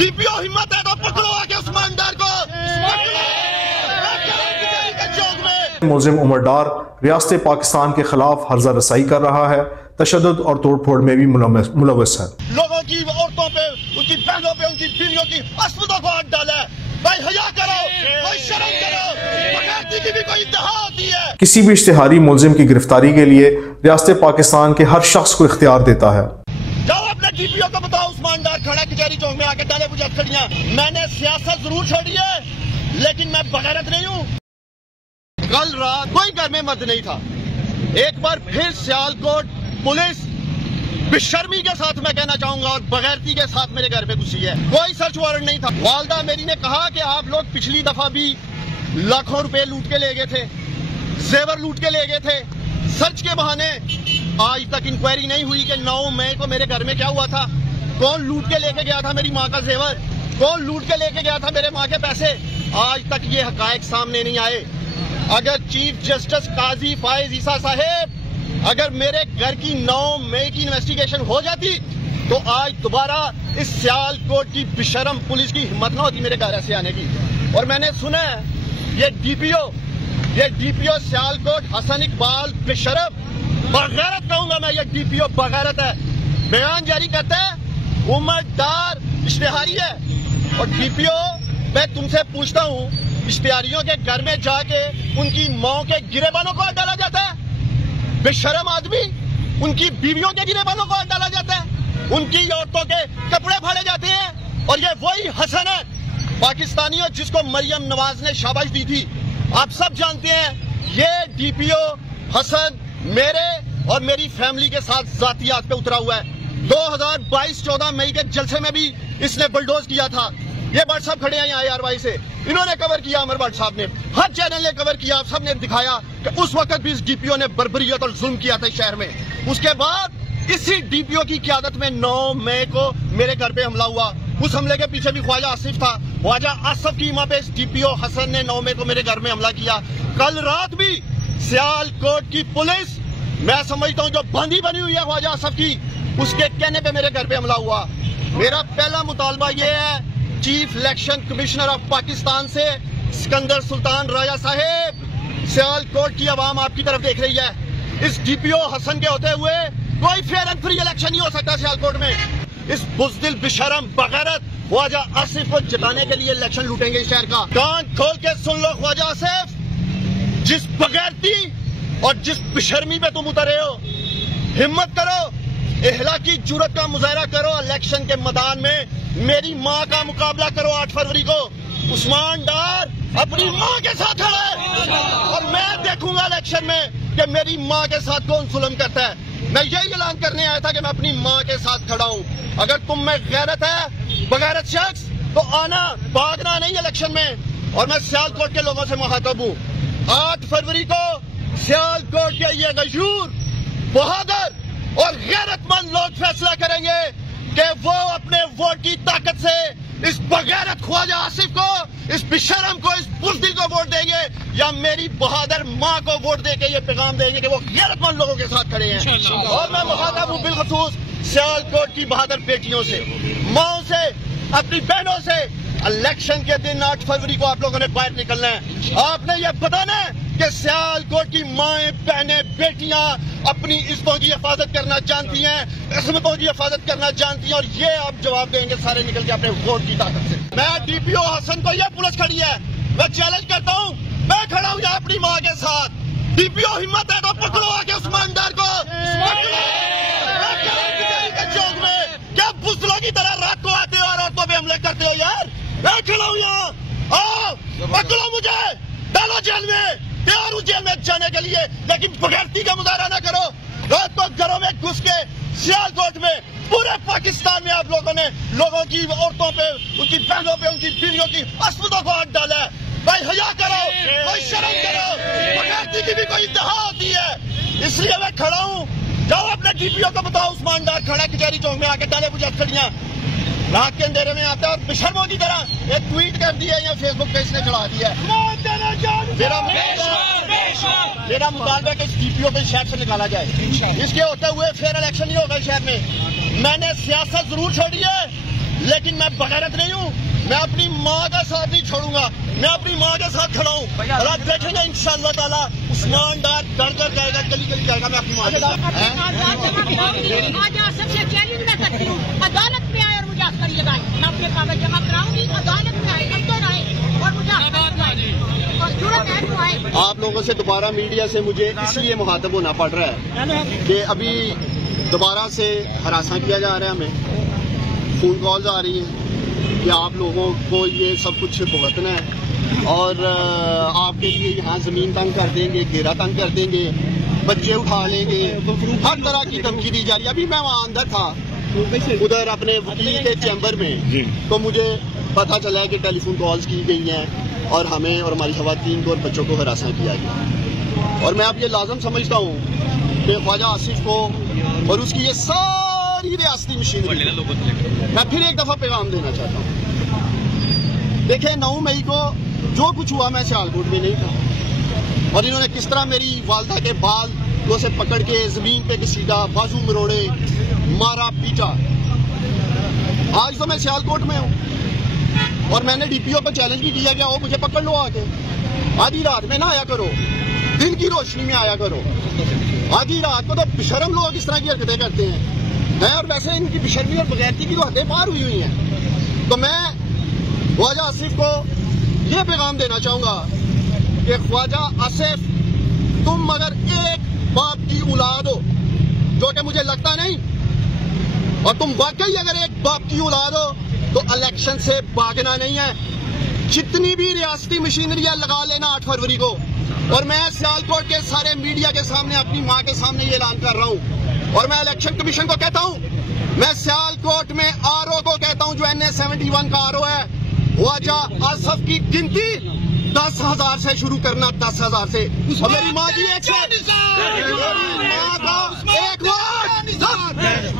DPO हिम्मत है तो पकड़ो आके उस्मान डार को, मुलजिम उमर डार रियासत पाकिस्तान के खिलाफ हर्जा रसाई कर रहा है, तशद्दुद और तोड़ फोड़ में भी मुलव्वस है। लोगों की औरतों पे, उनकी बहनों पे, उनकी बीवियों की अस्मतों को हाथ डाला है। भाई हया करो, कोई शर्म करो, बगैरती की भी कोई इंतहा होती है। किसी भी इश्तिहारी मुलजिम की गिरफ्तारी के लिए रियासत पाकिस्तान के हर शख्स को इख्तियार देता है। जाओ अपने डीपीओ को बताओ उस्मान डार खड़ा कचहरी चौक में आके डाले मुझे खड़ियां। मैंने सियासत जरूर छोड़ी है लेकिन मैं बगैरत नहीं हूँ। कल रात कोई घर में मर्द नहीं था। एक बार फिर सियालकोट पुलिस बेशर्मी के साथ मैं कहना चाहूंगा और बगैरती के साथ मेरे घर में घुसी है। कोई सर्च वारंट नहीं था। वालदा मेरी ने कहा कि आप लोग पिछली दफा भी लाखों रुपए लूट के ले गए थे, जेवर लूट के ले गए थे। सर्च के बहाने आज तक इंक्वायरी नहीं हुई कि 9 मई को मेरे घर में क्या हुआ था, कौन लूट के लेके गया था मेरी माँ का जेवर, कौन लूट के लेके गया था मेरे माँ के पैसे। आज तक ये हकायक सामने नहीं आए। अगर चीफ जस्टिस काजी फायज ईसा साहेब अगर मेरे घर की 9 मई की इन्वेस्टिगेशन हो जाती तो आज दोबारा इस सियालकोट की बेशरम पुलिस की हिम्मत ना होती मेरे घर ऐसे आने की। और मैंने सुना है ये डीपीओ सियालकोट हसन इकबाल बेशरम बगैरत कहूंगा मैं, ये डीपीओ बगैरत है। बयान जारी करता है उमर डार इश्तिहारी है। और डीपीओ मैं तुमसे पूछता हूँ, इश्तिहारियों के घर में जाके उनकी माओ के गिरेबानों को डाला जाता है? बेशरम आदमी, उनकी बीवियों के गिरेबानों को डाला जाता है, उनकी औरतों के कपड़े फाड़े जाते हैं। और ये वही हसन है पाकिस्तानियों जिसको मरियम नवाज ने शाबाश दी थी। आप सब जानते हैं ये डीपीओ हसन मेरे और मेरी फैमिली के साथ जातियात पे उतरा हुआ है। 2022-14 मई के जलसे में भी इसने बुलडोज किया था। ये भट्ट साहब खड़े हैं यहाँ IRY से, इन्होंने कवर किया, अमर भट्ट साहब ने, हर चैनल ने कवर किया, सबने दिखाया कि उस वक्त भी इस डीपीओ ने बर्बरियत और जुल्म किया था शहर में। उसके बाद इसी डीपीओ की क़यादत में 9 मई को मेरे घर पे हमला हुआ। उस हमले के पीछे भी ख्वाजा आसिफ था। ख्वाजा आसिफ की मां पे इस डीपीओ हसन ने 9 मई को मेरे घर में हमला किया। कल रात भी सियालकोट की पुलिस, मैं समझता हूँ जो बंदी बनी हुई है ख्वाजा आसिफ की, उसके कहने पे मेरे घर पे हमला हुआ। मेरा पहला मुतालबा ये है chief election commissioner of Pakistan से, सिकंदर सुल्तान राजा साहेब, सियालकोट की आवाम आपकी तरफ देख रही है। इस डीपीओ हसन के होते हुए कोई फेयर एंड फ्री इलेक्शन नहीं हो सकता सियालकोट में। इस बुज़दिल बेशरम बगैरत ख्वाजा आसिफ को जिताने के लिए इलेक्शन लूटेंगे इस शहर का। कान खोल के सुन लो ख्वाजा आसिफ, जिस बगैरती और जिस बेशर्मी पे तुम उतरे हो, हिम्मत करो, इहलाकी जुर्रत का मुजाहरा करो, इलेक्शन के मैदान में मेरी माँ का मुकाबला करो 8 फरवरी को। उस्मान डार अपनी माँ के साथ खड़ा है और मैं देखूंगा इलेक्शन में कि मेरी माँ के साथ कौन जुल्म करता है। मैं यही ऐलान करने आया था कि मैं अपनी माँ के साथ खड़ा हूँ। अगर तुम में गैरत है, बगैरत शख्स, तो आना, भागना नहीं इलेक्शन में। और मैं सियालकोट के लोगों से मुखातब हूँ, 8 फरवरी को सियालकोट के ये गयूर, बहादुर और गैरतमंद लोग फैसला करेंगे कि वो अपने वोट की ताकत से इस बगैरत ख्वाजा आसिफ को, इस बेशरम को, इस बुज़दिल को वोट देंगे या मेरी बहादुर माँ को वोट देके ये पैगाम देंगे कि वो गैरतमंद लोगों के साथ खड़े हैं। और मैं मुखातब हूँ बिलखसूस सियालकोट की बहादुर बेटियों से, माओ से, अपनी बहनों से। इलेक्शन के दिन 8 फरवरी को आप लोगों ने बाहर निकलना है। आपने ये बताना है कि सियालकोट की माएं, बहनें, बेटियां अपनी इज्जतों की हिफाजत करना जानती हैं, इस्मतों की हिफाजत करना जानती हैं। और ये आप जवाब देंगे सारे निकल के अपने वोट की ताकत से। मैं डीपीओ हसन को, ये पुलिस खड़ी है, मैं चैलेंज करता हूँ, मैं खड़ा हूँ यहाँ अपनी माँ के साथ। डीपीओ हिम्मत है तो पकड़ो आके उस्मान डार को, चौक में क्या बुज़दिलों की तरह रात को आते हो और औरतों पे हमले करते हो यार। मैं खड़ा हूँ यहाँ, आओ पकड़ो मुझे, डालो जेल में, तैयार हूँ जेल में जाने के लिए, लेकिन बगैरती का मुजाहरा ना करो। रात को घरों में घुस के सियालकोट में, पूरे पाकिस्तान में आप लोगों ने लोगों की औरतों पे, उनकी बहनों पे, उनकी बीवियों की अस्मतों को हाथ डाला है। भाई हया करो, कोई शर्म करो, बगैरती की भी कोई इंतहा होती है। इसलिए मैं खड़ा हूँ। जाओ अपने डीपीओ को बताओ उस्मान डार खड़ा कचहरी चौक में आके डाले मुझे खड़ियां। रात के अंधेरे में आता है और बेशर्मों की तरह एक ट्वीट कर दिया या फेसबुक पे इसने चढ़ा दिया। मेरा मुतालबा कि इस डीपीओ को शहर से निकाला जाए। इसके होते हुए फेयर इलेक्शन नहीं होगा शहर में। मैंने सियासत जरूर छोड़ी है لیکن میں بغیرت نہیں ہوں. میں اپنی ماں کا ساتھ نہیں چھوڑوں گا. میں اپنی ماں کے ساتھ کھڑا ہوں اور آپ دیکھیں گے انشاءاللہ تعالیٰ عثمان ڈار گھر گھر جائے گا, گلی گلی جائے گا. میں اپنی ماں کے ساتھ آج سب سے چیلنج میں کرتی ہوں, عدالت میں آئے اور مجھے عسکری لگائیں. میں اپنے کاغذ جمع کراؤں گی, عدالت میں آئے, اندر آئے اور مجھے اور ضرورت ہے تو آئے. آپ لوگوں سے دوبارہ میڈیا سے مجھے اس لیے مخاطب ہونا پڑ رہا ہے کہ ابھی دوبارہ سے ہراساں کیا جا رہا ہے. ہمیں فون کالز آ رہی ہیں کہ آپ لوگوں کو یہ سب کچھ بھگتنا ہے اور آپ کے لیے یہاں زمین تنگ کر دیں گے, گھیرا تنگ کر دیں گے, بچے اٹھا لیں گے, ہر طرح کی دھمکی دی جا رہی ہے. ابھی میں وہاں اندر تھا ادھر اپنے وکیل کے چیمبر میں, تو مجھے پتا چلا ہے کہ ٹیلی فون کالز کی گئی ہیں اور ہمیں اور ہماری خواتین کو اور بچوں کو ہراساں کیا گیا. اور میں اب یہ لازم سمجھتا ہوں کہ خواجہ آصف کو اور اس کی یہ ساری ریاستی مشینری, میں پھر ایک دفعہ پیغام دینا چاہتا ہوں. دیکھیں 9 مئی کو جو کچھ ہوا میں سیالکوٹ میں نہیں تھا, اور انہوں نے کس طرح میری والدہ کے بال کو سے پکڑ کے زمین پہ گھسیٹا, بازو مروڑے, مارا پیٹا. آج تو میں سیالکوٹ میں ہوں اور میں نے ڈی پی او کو چیلنج بھی کیا کہ آؤ مجھے پکڑ لو, آ کے آدھی رات میں نہ آیا کرو, دن کی روشنی میں آیا کرو. آدھی رات کو تو بشرم لوگ اس طرح کی حرکتیں کرتے ہیں, اور ویسے ان کی بشرمی اور بغیرتی کی تو حدیں پار ہوئی ہیں. تو میں خواجہ آصف کو یہ پیغام دینا چاہوں گا کہ خواجہ آصف, تم اگر ایک باپ کی اولاد ہو, جو کہ مجھے لگتا نہیں, اور تم واقعی اگر ایک باپ کی اولاد ہو تو الیکشن سے بھاگنا نہیں ہے. جتنی بھی ریاستی مشینریاں لگا لینا 8 فروری کو. اور میں سیالکوٹ کے سارے میڈیا کے سامنے اپنی ماں کے سامنے یہ اعلان کر رہا ہوں, اور میں الیکشن کمیشن کو کہتا ہوں, میں سیالکوٹ میں آر او کو کہتا ہوں جو NA-71 کا آر او ہے, خواجہ آصف کی گنتی 10,000 سے شروع کرنا, 10,000 سے. اور میری ماں کی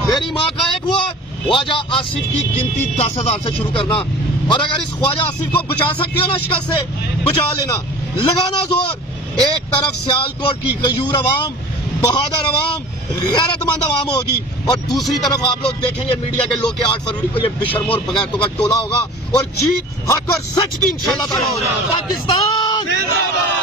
میری ماں کا ایک ووٹ, خواجہ آصف کی گنتی 10,000 سے شروع کرنا. اور اگر اس خواجہ آصف کو بچا سکتے ہو نا شکست سے, بچا لینا, لگانا زور. ایک طرف سیالکوٹ کی غیور عوام, بہادر عوام, غیرت مند عوام ہوگی, اور دوسری طرف آپ لوگ دیکھیں گے میڈیا کے لوگ کہ 8 فروری کو یہ بشرم اور بغیرتوں کا ٹولہ ہوگا, اور جیت حق اور سچ کی انشاءاللہ تعالیٰ ہوگا. پاکستان زندہ باد.